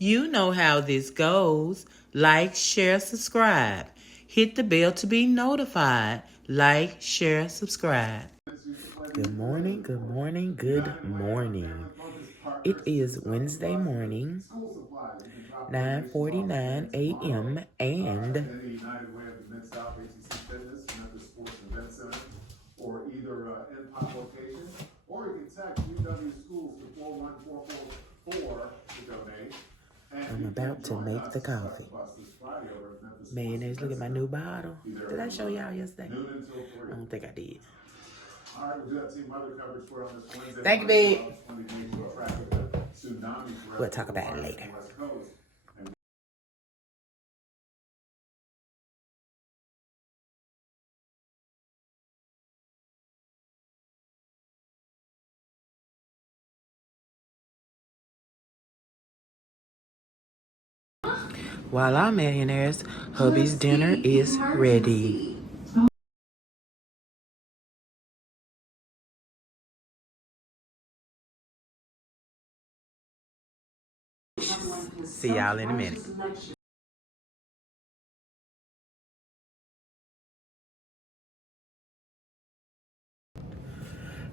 You know how this goes. Like, share, subscribe. Hit the bell to be notified. Like, share, subscribe. Good morning, good morning, good morning. It is Wednesday morning, 9:49 a.m. and or either in-pop location, or you can text UW Schools to 41444 to donate. I'm about to make the coffee. Mayonnaise, look at my new bottle. Did I show y'all yesterday? I don't think I did. All right, we'll do that team weather coverage for on this Wednesday. Thank you, babe. We'll talk about it later. While I'm millionaires, hubby's dinner is ready. See y'all in a minute.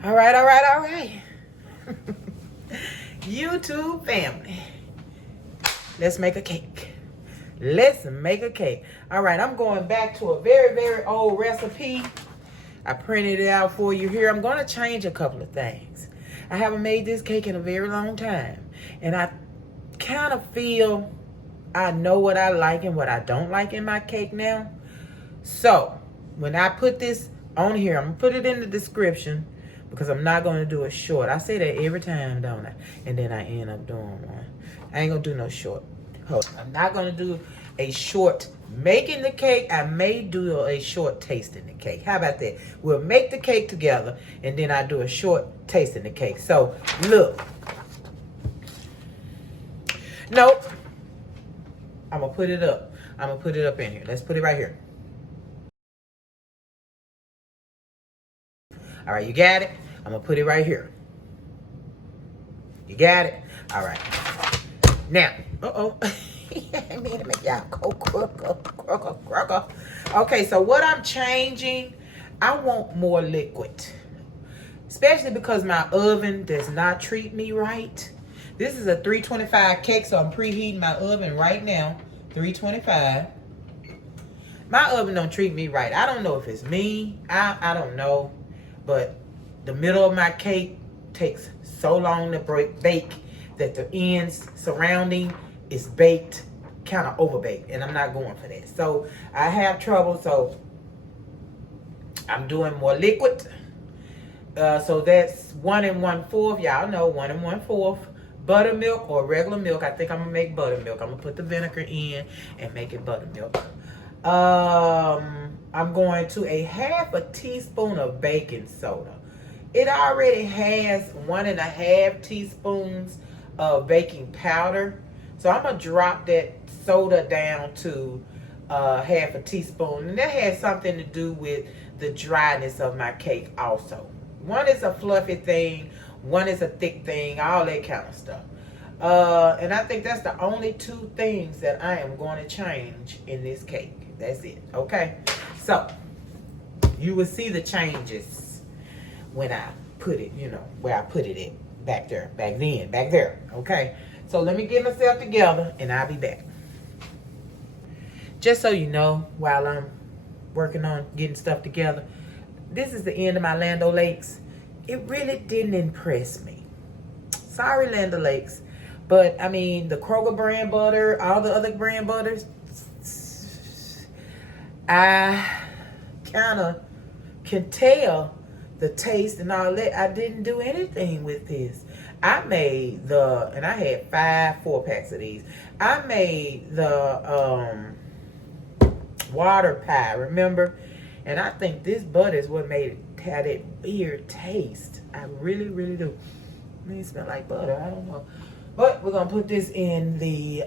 All right. YouTube family, let's make a cake. Let's make a cake. All right, I'm going back to a very, very old recipe. I printed it out for you here. I'm going to change a couple of things. I haven't made this cake in a very long time, and I kind of feel I know what I like and what I don't like in my cake now. So when I put this on here, I'm going to put it in the description because I'm not going to do a short. I say that every time, don't I? And then I end up doing one. I ain't going to do no short. I'm not going to do a short making the cake. I may do a short tasting the cake. How about that? We'll make the cake together, and then I do a short tasting the cake. So, look. Nope. I'm going to put it up. I'm going to put it up in here. Let's put it right here. All right, you got it? I'm going to put it right here. You got it? All right. Now, I mean to make y'all go crook. Okay, so what I'm changing, I want more liquid. Especially because my oven does not treat me right. This is a 325 cake, so I'm preheating my oven right now. 325. My oven don't treat me right. I don't know if it's me. I don't know. But the middle of my cake takes so long to bake that the ends surrounding is baked, kind of overbaked, and I'm not going for that. So I have trouble, so I'm doing more liquid. So that's 1 1/4. Y'all know 1 1/4 buttermilk or regular milk. I think I'm gonna make buttermilk. I'm gonna put the vinegar in and make it buttermilk. I'm going to a 1/2 teaspoon of baking soda. It already has 1 1/2 teaspoons of baking powder. So I'm going to drop that soda down to 1/2 teaspoon. And that has something to do with the dryness of my cake also. One is a fluffy thing. One is a thick thing. All that kind of stuff. And I think that's the only 2 things that I am going to change in this cake. That's it. Okay. So you will see the changes when I put it, where I put it in. Back there. Back there. Okay. So let me get myself together and I'll be back. Just so you know, while I'm working on getting stuff together, this is the end of my Land O'Lakes. It really didn't impress me. Sorry, Land O'Lakes. But, I mean, the Kroger brand butter, all the other brand butters, I kind of can tell the taste and all that. I didn't do anything with this. I made and I had 5 4-packs of these. I made the water pie, remember? And I think this butter is what made it have that weird taste. I really, really do. It may smell like butter, I don't know. But we're going to put this in the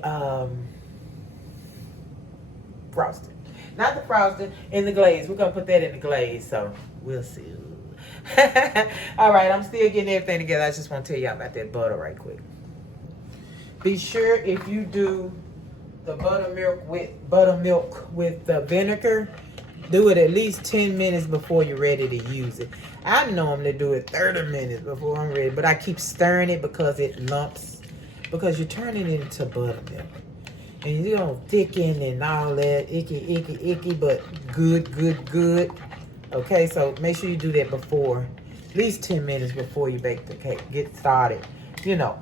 frosting. Not the frosting, in the glaze. We're going to put that in the glaze, so we'll see. All right, I'm still getting everything together. I just want to tell y'all about that butter right quick. Be sure if you do the buttermilk with the vinegar, do it at least 10 minutes before you're ready to use it. I normally do it 30 minutes before I'm ready, but I keep stirring it because it lumps, because you're turning it into buttermilk. And you don't thicken and all that, icky, but good. Okay, so make sure you do that before, at least 10 minutes before you bake the cake. Get started, you know,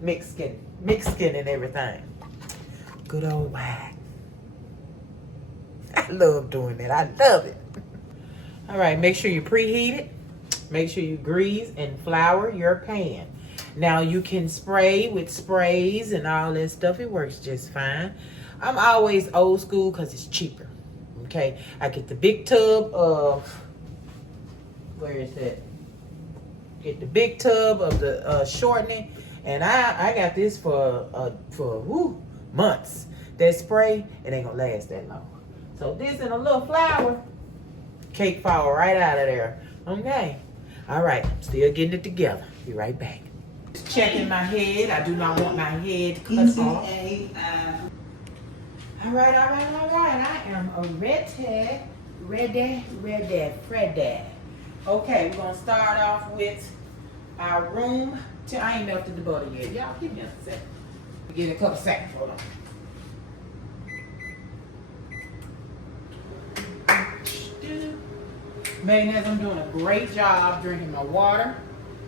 mixing and everything. Good old wine. I love doing that. I love it. All right, make sure you preheat it. Make sure you grease and flour your pan. Now you can spray with sprays and all that stuff. It works just fine. I'm always old school because it's cheaper. Okay, I get the big tub of, where is that? Get the big tub of the shortening, and I got this for months. That spray, it ain't gonna last that long. So this and a little flour, cake fall right out of there. Okay. All right, still getting it together. Be right back. Checking my head. I do not want my head cut off. All right. I am ready. Okay, we're gonna start off with our room. I ain't melted the butter yet. Y'all give me a second. Give it a couple seconds. Hold on. Mayonnaise, I'm doing a great job drinking my water.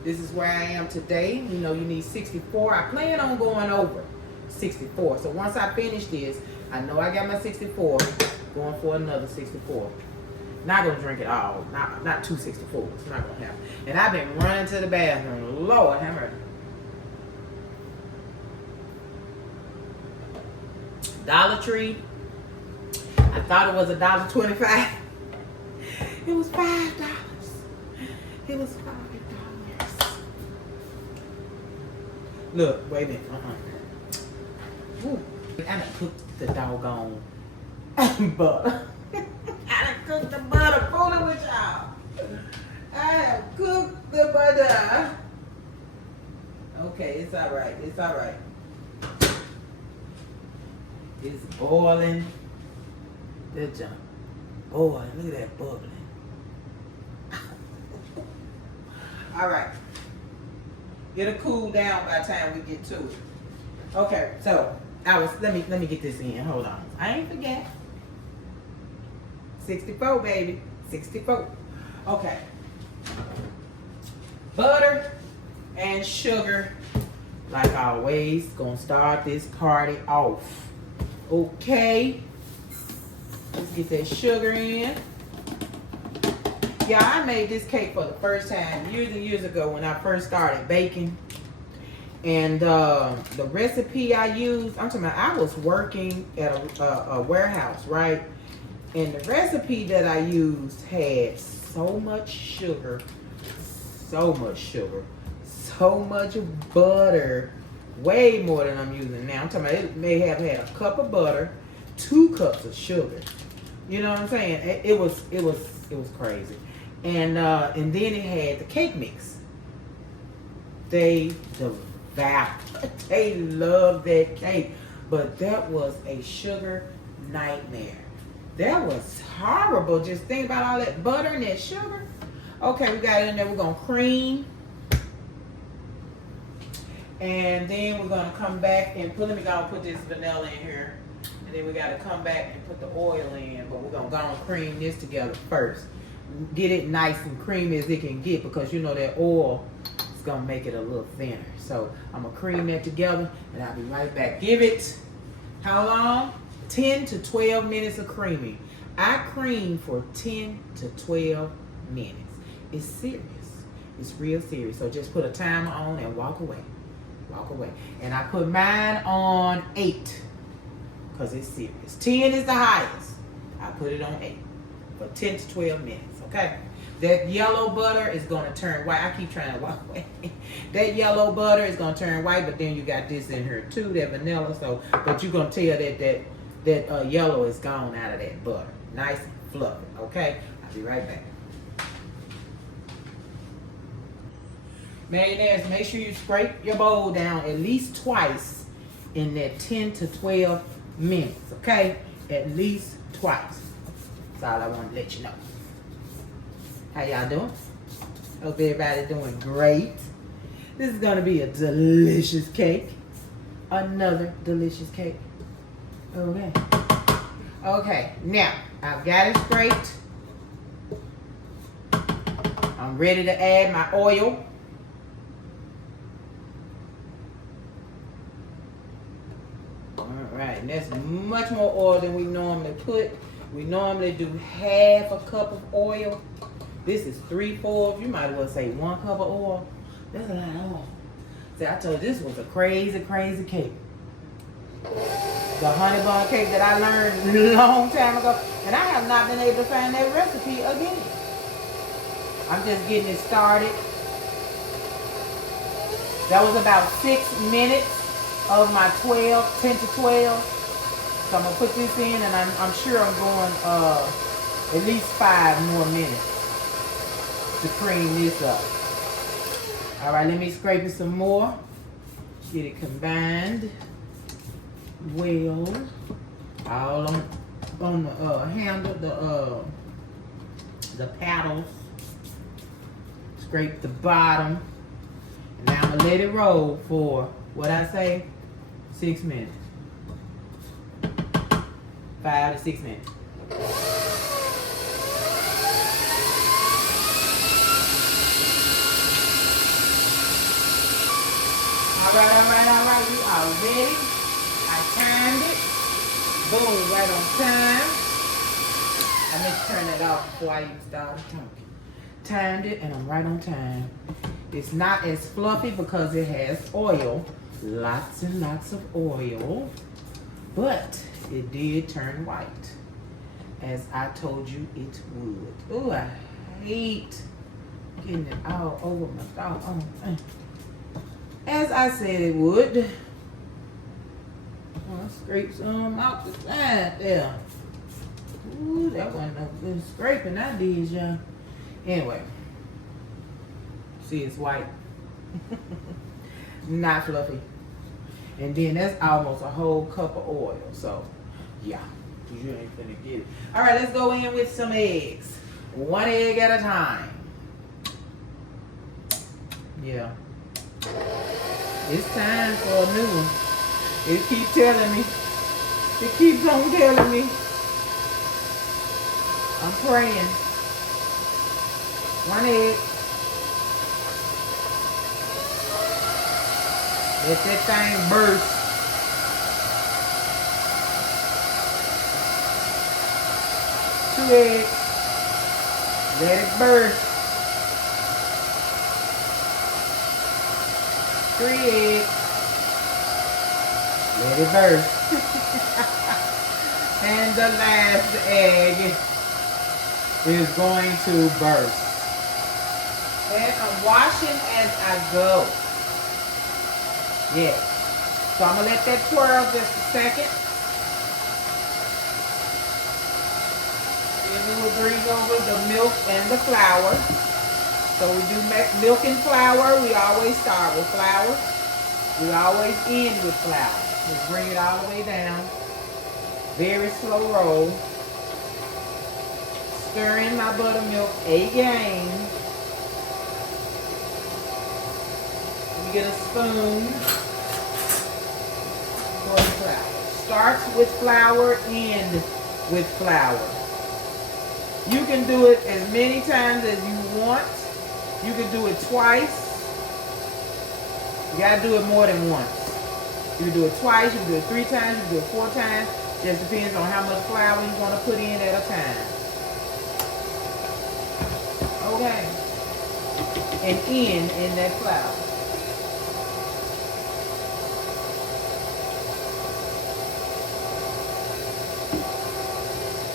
This is where I am today. You know, you need 64. I plan on going over 64. So once I finish this, I know I got my 64. Going for another 64. Not gonna drink it all. Not 2 64s. It's not gonna happen. And I've been running to the bathroom. Lord have mercy. Dollar Tree. I thought it was $1.25. It was $5. It was $5. Look, wait a minute. Ooh, I done cooked the doggone butter. I done cooked the butter. Fooling with y'all. I have cooked the butter. Okay, it's all right. It's all right. It's boiling. Good job. Boy, look at that bubbling. All right. It'll cool down by the time we get to it. Okay, so let me get this in. Hold on. I ain't forget. 64, baby. 64. Okay. Butter and sugar, like always, gonna start this party off. Okay. Let's get that sugar in. Yeah, I made this cake for the first time years and years ago when I first started baking. And the recipe I used, I'm talking about, I was working at a warehouse, right? And the recipe that I used had so much sugar, so much butter, way more than I'm using now. I'm talking about, it may have had a cup of butter, 2 cups of sugar. You know what I'm saying? It was crazy. And then it had the cake mix. They love that cake, but that was a sugar nightmare. That was horrible. Just think about all that butter and that sugar. Okay, we got it in there. We're gonna cream, and then we're gonna come back and put this vanilla in here, and then we gotta come back and put the oil in. But we're gonna cream this together first. Get it nice and creamy as it can get, because you know that oil is gonna make it a little thinner. So I'm gonna cream that together, and I'll be right back. Give it how long? 10 to 12 minutes of creaming. I cream for 10 to 12 minutes. It's serious. It's real serious. So just put a timer on and walk away. Walk away. And I put mine on 8 because it's serious. 10 is the highest. I put it on 8 for 10 to 12 minutes. Okay? That yellow butter is going to turn white. I keep trying to walk away. That yellow butter is going to turn white, but then you got this in here too, that vanilla. So, but you're going to tell that yellow is gone out of that butter. Nice and fluffy. Okay? I'll be right back. Mayonnaise, make sure you scrape your bowl down at least twice in that 10 to 12 minutes, okay? At least twice. That's all I want to let you know. How y'all doing? Hope everybody doing great. This is going to be a delicious cake. Another delicious cake. Okay. Okay, now I've got it scraped. I'm ready to add my oil. Alright, and that's much more oil than we normally put. We normally do half a cup of oil. This is 3/4. You might as well say 1 cup of oil. That's a lot of oil. See, I told you this was a crazy, crazy cake. The honey bun cake that I learned a long time ago. And I have not been able to find that recipe again. I'm just getting it started. That was about 6 minutes of my 10 to 12. So I'm going to put this in, and I'm sure I'm going at least 5 more minutes to cream this up. All right, let me scrape it some more. Get it combined well. All on the handle, the paddles. Scrape the bottom. And now I'm gonna let it roll for what I say, 6 minutes. 5 to 6 minutes. All right. We are ready. I timed it. Boom, right on time. I meant to turn it off before I even started talking. Timed it, and I'm right on time. It's not as fluffy because it has oil. Lots and lots of oil. But it did turn white, as I told you it would. Ooh, I hate getting it all over my doggone thing. As I said it would. I'll scrape some out the side there. Ooh, that wasn't no good scraping I did, y'all. Anyway. See, it's white. Not fluffy. And then that's almost a whole cup of oil. So, yeah. You ain't finna get it. Alright, let's go in with some eggs. 1 egg at a time. Yeah. It's time for a new one. It keeps telling me. It keeps on telling me. I'm praying. 1 egg. Let that thing burst. Two eggs. Let it burst. 3 eggs. Let it burst. And the last egg is going to burst. And I'm washing as I go. Yes. So I'm going to let that twirl just a second. Then we will bring over the milk and the flour. So we do milk and flour. We always start with flour. We always end with flour. Just bring it all the way down. Very slow roll. Stir in my buttermilk again. You get a spoon for the flour. Starts with flour, end with flour. You can do it as many times as you want. You can do it twice. You gotta do it more than once. You can do it twice, you can do it 3 times, you can do it 4 times. Just depends on how much flour you want to put in at a time. Okay. And in that flour.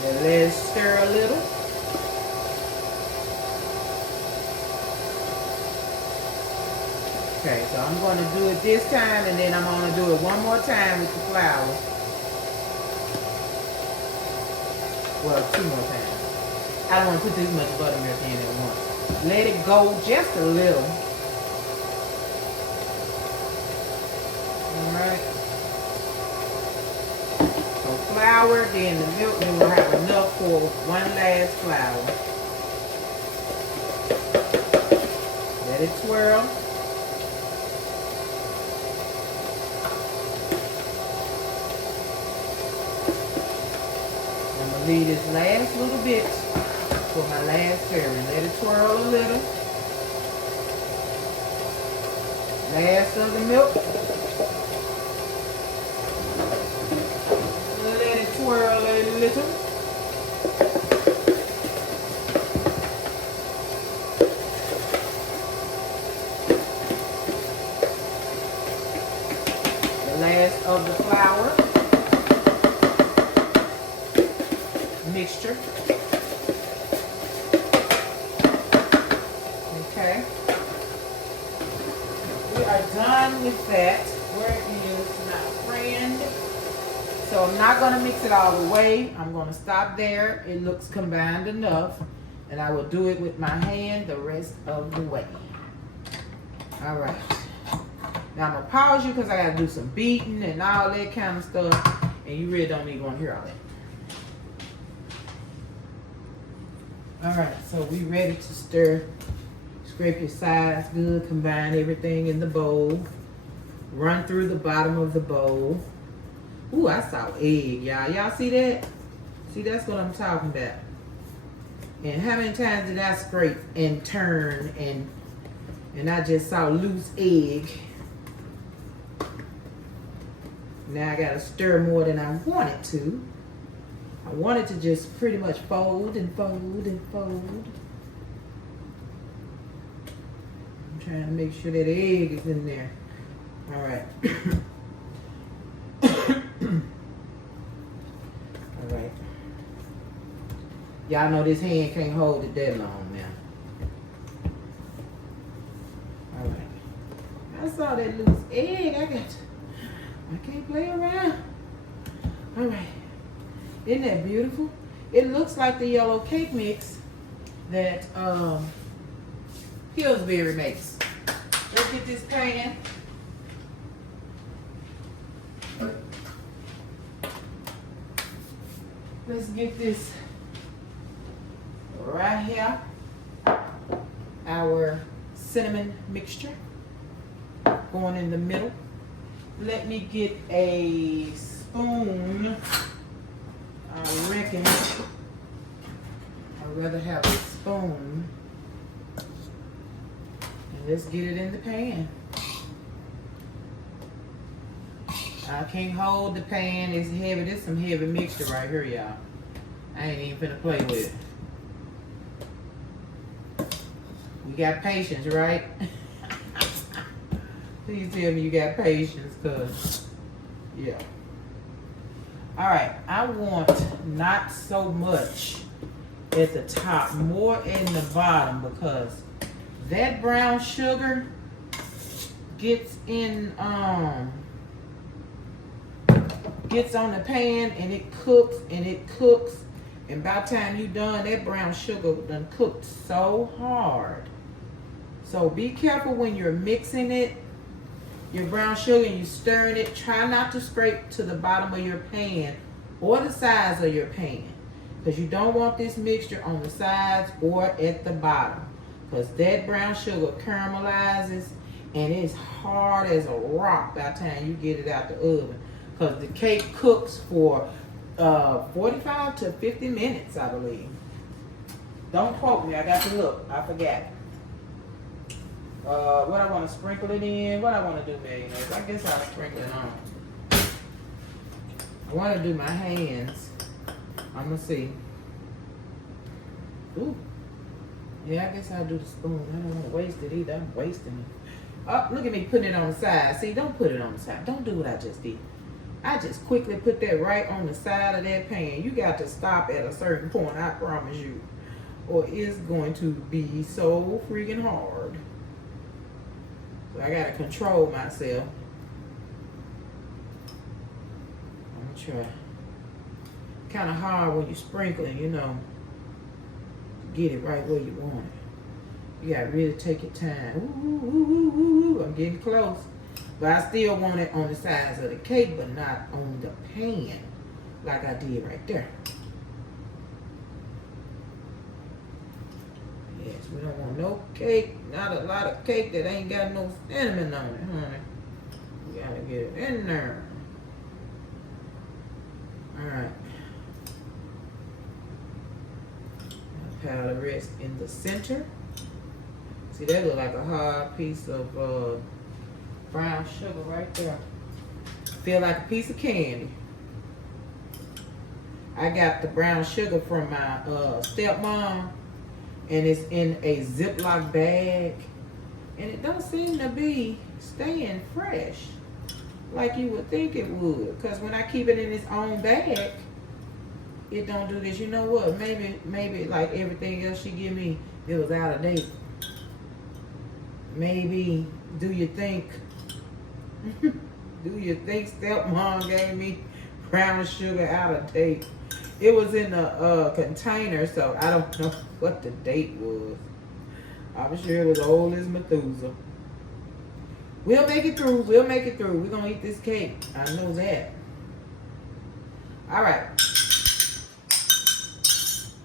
And let's stir a little. Okay, so I'm going to do it this time, and then I'm going to do it one more time with the flour. Well, 2 more times. I don't want to put this much buttermilk in at once. Let it go just a little. Alright. So flour, then the milk, then we'll have enough for one last flour. Let it swirl. I'm gonna leave this last little bit for my last stirring. Let it swirl a little. Last of the milk. Let it swirl a little. The last of the flour mixture. Okay. We are done with that. Where is my friend? So I'm not going to mix it all the way. I'm going to stop there. It looks combined enough. And I will do it with my hand the rest of the way. All right. Now I'm going to pause you because I got to do some beating and all that kind of stuff. And you really don't need to want to hear all that. All right, so we ready to stir. Scrape your sides good, combine everything in the bowl. Run through the bottom of the bowl. Ooh, I saw egg, y'all. Y'all see that? See, that's what I'm talking about. And how many times did I scrape and turn and I just saw loose egg. Now I gotta stir more than I wanted to. I wanted to just pretty much fold and fold and fold. I'm trying to make sure that egg is in there. All right. All right. Y'all know this hand can't hold it that long now. All right. I saw that loose egg. I can't play around. All right. Isn't that beautiful? It looks like the yellow cake mix that Pillsbury makes. Let's get this pan. Let's get this right here. Our cinnamon mixture going in the middle. Let me get a spoon. I reckon I'd rather have a spoon. And let's get it in the pan. I can't hold the pan. It's heavy. This is some heavy mixture right here, y'all. I ain't even finna play with it. We got patience, right? Please tell me you got patience, cause yeah. All right, I want not so much at the top, more in the bottom, because that brown sugar gets on the pan and it cooks and it cooks, and by the time you done, that brown sugar done cooked so hard. So be careful when you're mixing it, your brown sugar, and you stirring it. Try not to scrape to the bottom of your pan or the sides of your pan, because you don't want this mixture on the sides or at the bottom, because that brown sugar caramelizes and it's hard as a rock by the time you get it out the oven, because the cake cooks for 45 to 50 minutes, I believe. Don't quote me, I got to look, I forgot. What I want to sprinkle it in, what I want to do, mayonnaise. I guess I'll sprinkle it on. I want to do my hands. I'm going to see. Ooh. Yeah, I guess I'll do the spoon. I don't want to waste it either. I'm wasting it. Oh, look at me putting it on the side. See, don't put it on the side. Don't do what I just did. I just quickly put that right on the side of that pan. You got to stop at a certain point, I promise you, or it's going to be so freaking hard. So I gotta control myself. I'm gonna try. Kind of hard when you're sprinkling, you know, to get it right where you want it. You gotta really take your time. Ooh, ooh, ooh, ooh, ooh. I'm getting close. But I still want it on the sides of the cake, but not on the pan like I did right there. Yes, we don't want no cake, not a lot of cake that ain't got no cinnamon on it, honey. We gotta get it in there. Alright. Pile the rest in the center. See, that look like a hard piece of brown sugar right there. Feel like a piece of candy. I got the brown sugar from my stepmom, and it's in a Ziploc bag, and it don't seem to be staying fresh like you would think it would. Cause when I keep it in its own bag, it don't do this. You know what? Maybe like everything else she give me, it was out of date. Maybe, do you think stepmom gave me brown sugar out of date? It was in a container, so I don't know what the date was. I'm sure it was old as Methuselah. We'll make it through. We'll make it through. We're going to eat this cake. I know that. All right.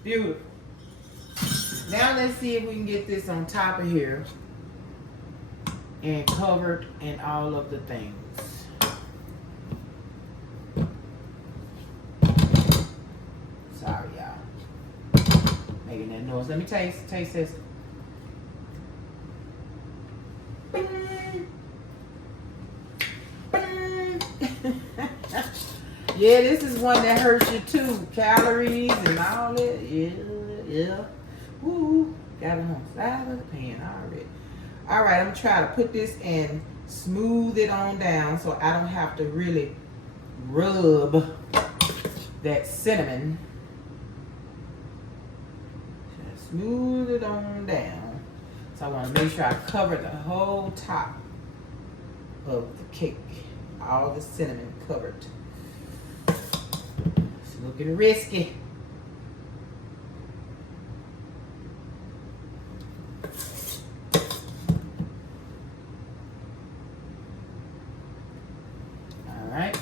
Beautiful. Now let's see if we can get this on top of here and covered in all of the things. Sorry, y'all. Making that noise. Let me taste this. Yeah, this is one that hurts you too. Calories and all that. Yeah. Woo. Got it on the side of the pan already. All right, I'm gonna try to put this and smooth it on down so I don't have to really rub that cinnamon. Smooth it on down. So I want to make sure I cover the whole top of the cake. All the cinnamon covered. It's looking risky. All right.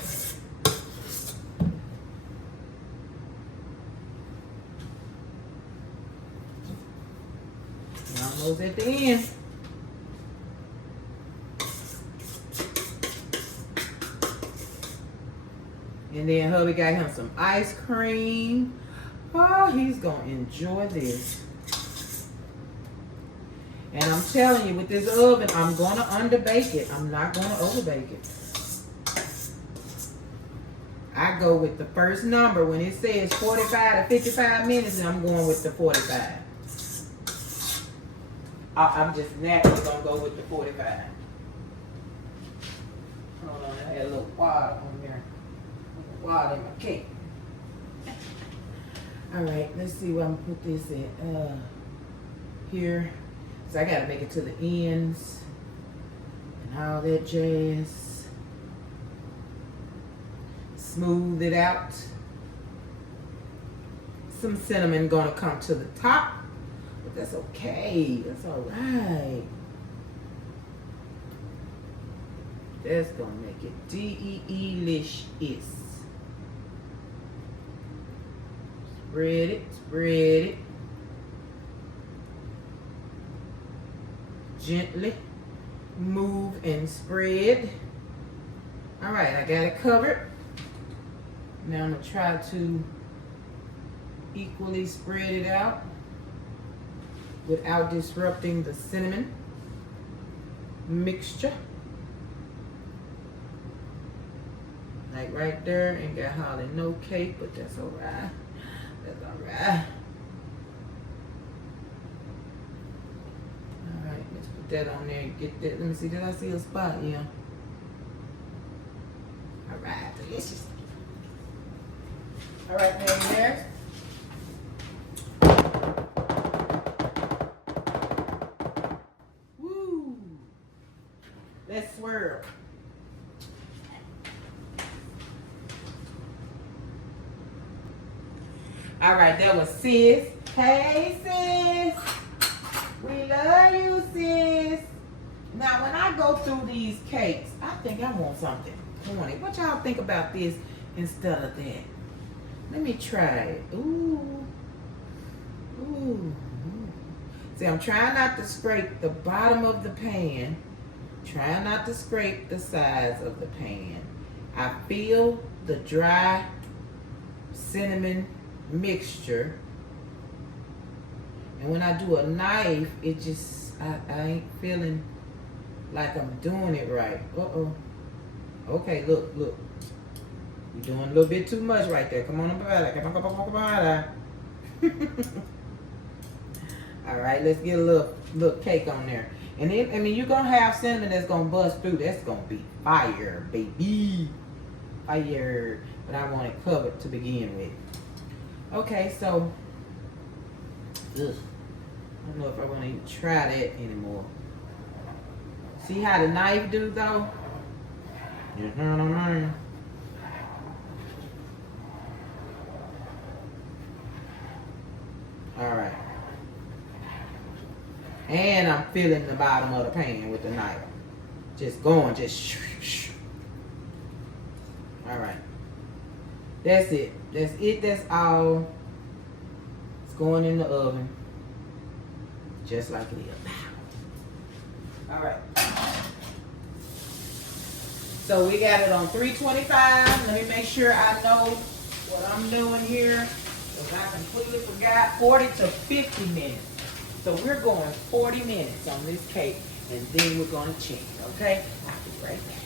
Almost at the end. And then hubby got him some ice cream. Oh, he's gonna enjoy this. And I'm telling you, with this oven, I'm gonna underbake it. I'm not gonna overbake it. I go with the first number. When it says 45 to 55 minutes, and I'm going with the 45. I'm just naturally gonna go with the 45. Hold on, I had a little water on there. Water in my cake. All right, let's see where I'm gonna put this in. Here. So I gotta make it to the ends and all that jazz. Smooth it out. Some cinnamon gonna come to the top. But that's okay. That's all right. That's gonna make it delicious. Spread it, spread it. Gently move and spread. All right, I got it covered. Now I'm gonna try to equally spread it out without disrupting the cinnamon mixture. Like right there, ain't got hardly no cake, but that's all right. That's all right. All right, let's put that on there and get that. Let me see, did I see a spot? Yeah. All right, delicious. All right, there. Woo! Let's swirl. All right, that was sis. Hey, sis. We love you, sis. Now, when I go through these cakes, I think I want something corny. What y'all think about this instead of that? Let me try it. Ooh. Ooh. See, I'm trying not to scrape the bottom of the pan. Trying not to scrape the sides of the pan. I feel the dry cinnamon mixture. And when I do a knife, it just, I ain't feeling like I'm doing it right. Uh-oh. Okay, look. You're doing a little bit too much right there. Come on, come on. All right, let's get a little cake on there. And then, I mean, you're going to have cinnamon that's going to bust through. That's going to be fire, baby. Fire. But I want it covered to begin with. Okay, so, ugh. I don't know if I want to even try that anymore. See how the knife do, though? You know what I mean? All right. And I'm filling the bottom of the pan with the knife. Just going, just shh. All right. That's it. That's all. It's going in the oven. Just like it is. All right. So we got it on 325. Let me make sure I know what I'm doing here, because I completely forgot. 40 to 50 minutes. So we're going 40 minutes on this cake, and then we're going to check, okay? I'll be right back.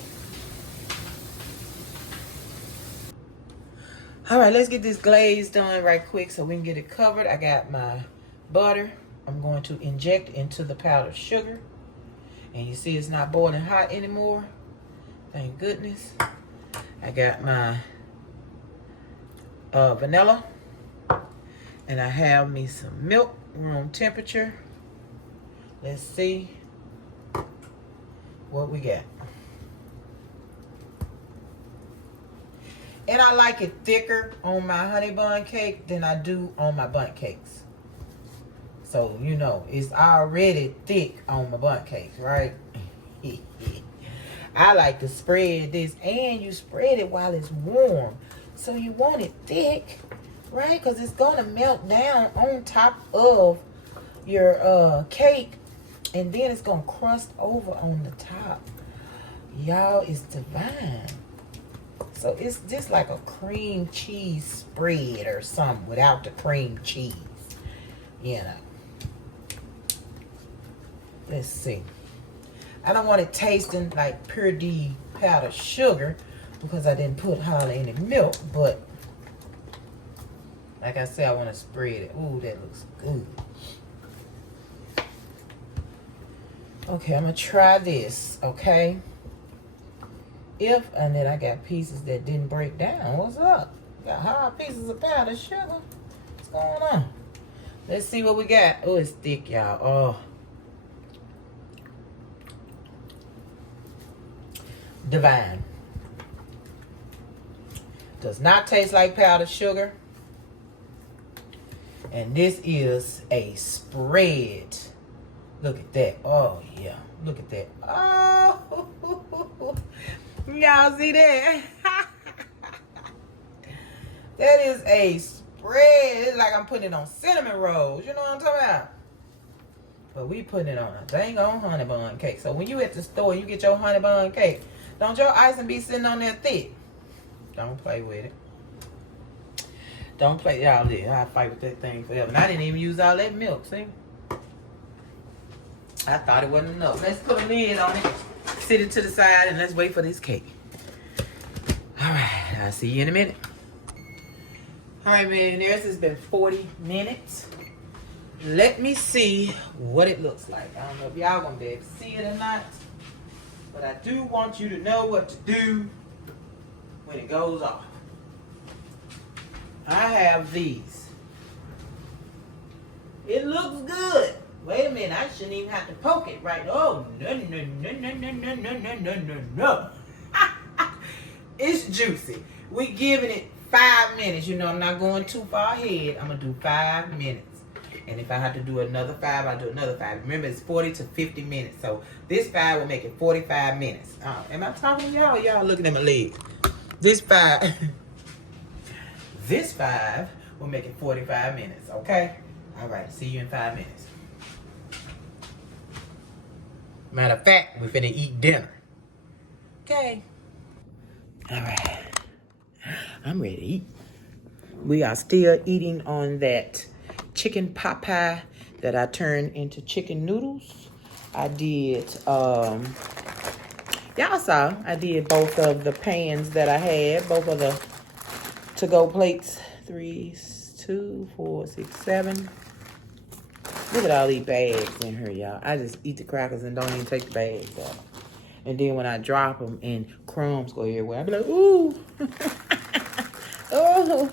All right, let's get this glaze done right quick so we can get it covered. I got my butter. I'm going to inject into the powdered sugar. And you see it's not boiling hot anymore. Thank goodness. I got my vanilla. And I have me some milk, room temperature. Let's see what we got. And I like it thicker on my honey bun cake than I do on my bundt cakes. So, you know, it's already thick on my bundt cakes, right? I like to spread this, and you spread it while it's warm. So you want it thick, right? Because it's going to melt down on top of your cake, and then it's going to crust over on the top. Y'all, it's divine. So it's just like a cream cheese spread or something without the cream cheese, you know. Let's see. I don't want it tasting like pure D powdered sugar because I didn't put hardly any milk, but like I said, I want to spread it. Ooh, that looks good. Okay, I'm going to try this, okay? And then I got pieces that didn't break down. What's up? Got hard pieces of powdered sugar. What's going on? Let's see what we got. Oh, it's thick, y'all. Oh. Divine. Does not taste like powdered sugar. And this is a spread. Look at that. Oh, yeah. Look at that. Oh. Y'all see that? That is a spread. It's like I'm putting it on cinnamon rolls. You know what I'm talking about? But we putting it on a dang on honey bun cake. So when you at the store, you get your honey bun cake. Don't your icing be sitting on there thick? Don't play with it. Don't play. Y'all did. I fight with that thing forever. And I didn't even use all that milk, see? I thought it wasn't enough. Let's put a lid on it. Sit it to the side and let's wait for this cake. All right. I'll see you in a minute. All right, millionaires. It's been 40 minutes. Let me see what it looks like. I don't know if y'all gonna be able to see it or not. But I do want you to know what to do when it goes off. I have these. It looks good. Wait a minute, I shouldn't even have to poke it right. Oh, no. It's juicy. We giving it 5 minutes. You know, I'm not going too far ahead. I'm going to do 5 minutes. And if I have to do another 5, I'll do another 5. Remember, it's 40 to 50 minutes. So this 5 will make it 45 minutes. Am I talking to y'all? Y'all looking at my legs. This 5, this 5 will make it 45 minutes, okay? All right, see you in 5 minutes. Matter of fact, we're finna eat dinner. Okay. All right. I'm ready to eat. We are still eating on that chicken pot pie that I turned into chicken noodles. I did, y'all saw, I did both of the pans that I had, both of the to-go plates. 3, 2, 4, 6, 7. Look at all these bags in here, y'all. I just eat the crackers and don't even take the bags out. And then when I drop them and crumbs go everywhere, I be like, ooh. Oh,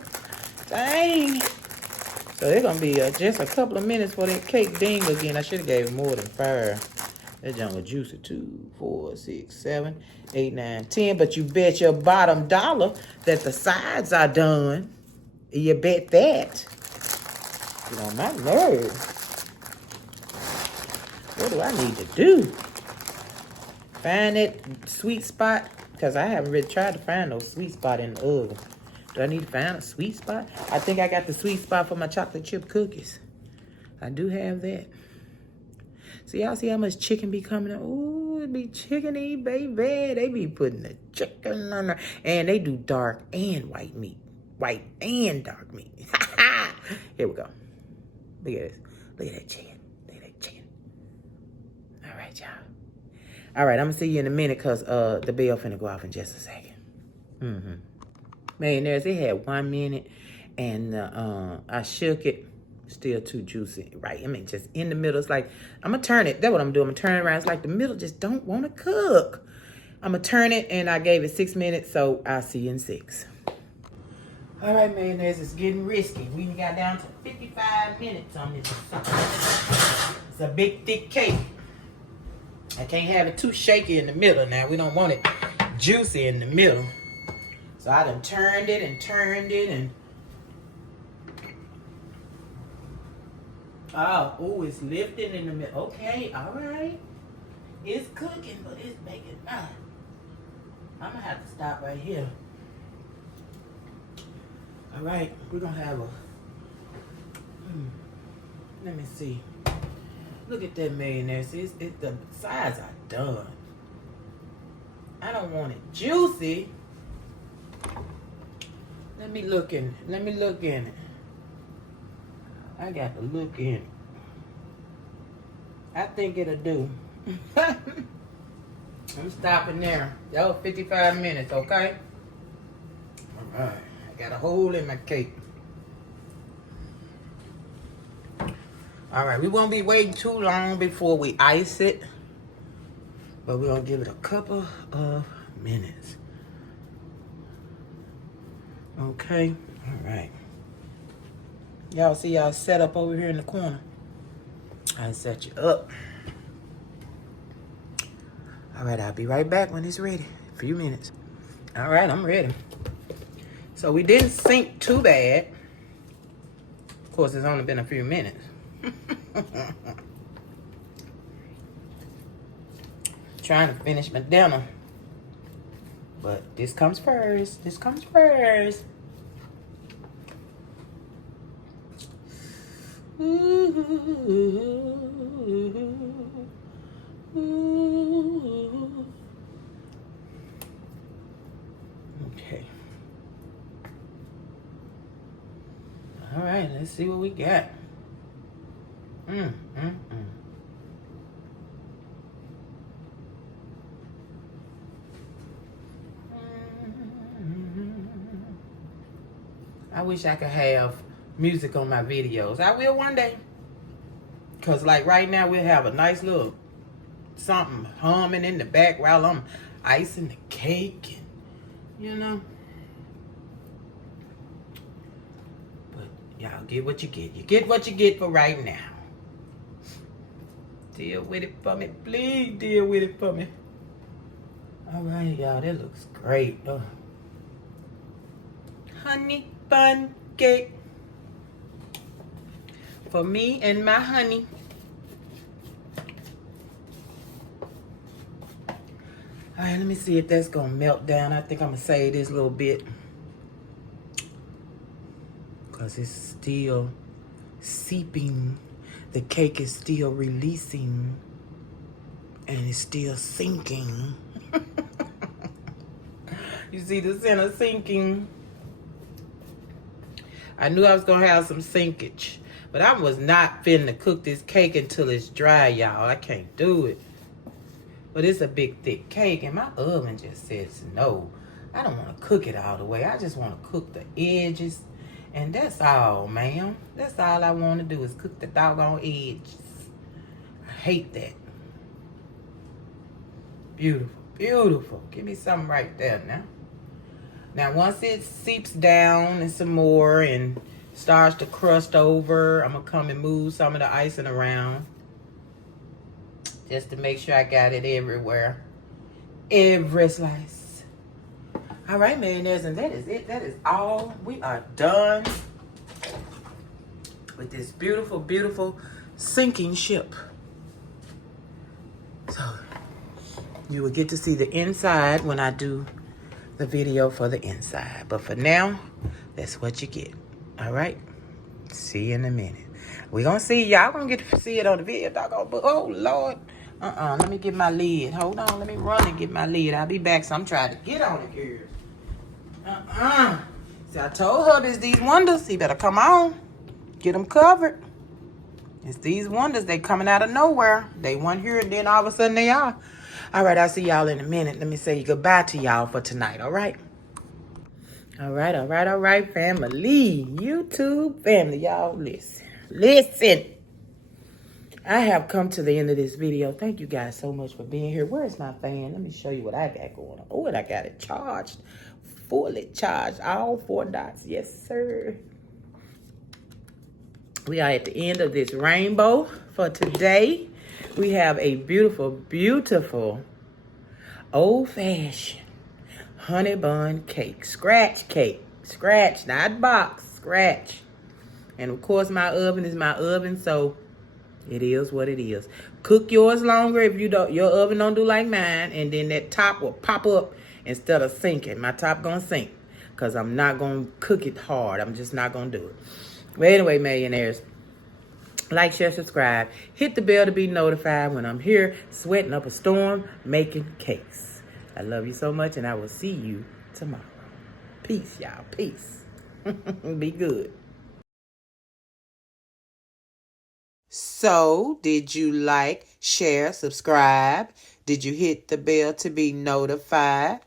dang. So it's going to be just a couple of minutes for that cake ding again. I should have gave it more than 5. That junk was juicy. 2, 4, 6, 7, 8, 9, 10. But you bet your bottom dollar that the sides are done. You bet that. Get on my nerves. What do I need to do? Find that sweet spot? Because I haven't really tried to find no sweet spot in the oven. Do I need to find a sweet spot? I think I got the sweet spot for my chocolate chip cookies. I do have that. So y'all see how much chicken be coming up? Ooh, it be chickeny, baby. They be putting the chicken on there. And they do dark and white meat. White and dark meat. Here we go. Look at this. Look at that chicken. Look at that chicken. All right, y'all. All right, I'm going to see you in a minute because the bell finna go off in just a second. Man, it had 1 minute, and I shook it. Still too juicy, right? I mean, just in the middle. It's like, I'm going to turn it. That's what I'm doing. I'm going to turn it around. It's like the middle just don't want to cook. I'm going to turn it, and I gave it 6 minutes, so I'll see you in 6. All right, mayonnaise, it's getting risky. We got down to 55 minutes on this. It's a big, thick cake. I can't have it too shaky in the middle now. We don't want it juicy in the middle. So I done turned it and oh, it's lifting in the middle. Okay, all right. It's cooking, but it's making I'm gonna have to stop right here. All right, we're gonna have a, let me see. Look at that mayonnaise. The sides are done. I don't want it juicy. Let me look in it. I got to look in it. I think it'll do. I'm stopping there. That was 55 minutes, okay? All right. I got a hole in my cake. All right, we won't be waiting too long before we ice it. But we're going to give it a couple of minutes. Okay, all right. Y'all see y'all set up over here in the corner. I set you up. All right, I'll be right back when it's ready. A few minutes. All right, I'm ready. So we didn't sink too bad. Of course, it's only been a few minutes. Trying to finish my dinner. But this comes first. This comes first. Ooh, ooh, ooh. Okay. All right, let's see what we got. I wish I could have music on my videos. I will one day. Because like right now we'll have a nice little something humming in the back while I'm icing the cake. And, you know. But y'all get what you get. You get what you get for right now. Deal with it for me. Please deal with it for me. All right, y'all. That looks great. Honey Bun Cake. for me and my honey. All right, let me see if that's gonna melt down. I think I'm gonna save this little bit because it's still seeping. The cake is still releasing and it's still sinking. You see the center sinking? I knew I was gonna have some sinkage, but I was not finna cook this cake until it's dry, y'all. I can't do it. But it's a big, thick cake, and my oven just says no. I don't want to cook it all the way. I just want to cook the edges, and that's all, ma'am. That's all I want to do is cook the doggone edges. I hate that. Beautiful, beautiful. Give me something right there now. Now, once it seeps down and some more and starts to crust over, I'm going to come and move some of the icing around. Just to make sure I got it everywhere. Every slice. All right, millionaires, and that is it. That is all. We are done with this beautiful, beautiful sinking ship. So, you will get to see the inside when I do the video for the inside. But for now, that's what you get. All right? See you in a minute. We're going to see. Y'all going to get to see it on the video. Oh, Lord. Let me get my lid. Hold on. Let me run and get my lid. I'll be back. So I'm trying to get on it, girl. See, I told her it's these wonders. He better come on. Get them covered. It's these wonders. They coming out of nowhere. They weren't here and then all of a sudden they are. All right. I'll see y'all in a minute. Let me say goodbye to y'all for tonight. All right? All right, family. YouTube family. Y'all listen. Listen. I have come to the end of this video. Thank you guys so much for being here. Where's my fan? Let me show you what I got going on. Oh, and I got it charged. Fully charged. All 4 dots. Yes, sir. We are at the end of this rainbow for today. We have a beautiful, beautiful old-fashioned honey bun cake. Scratch cake. Scratch, not box. Scratch. And, of course, my oven is my oven, so it is what it is. Cook yours longer if you don't. Your oven don't do like mine, and then that top will pop up instead of sinking. My top gonna sink because I'm not gonna cook it hard. I'm just not gonna do it. But anyway, millionaires, like, share, subscribe. Hit the bell to be notified when I'm here sweating up a storm making cakes. I love you so much, and I will see you tomorrow. Peace, y'all. Peace. Be good. So, did you like, share, subscribe? Did you hit the bell to be notified?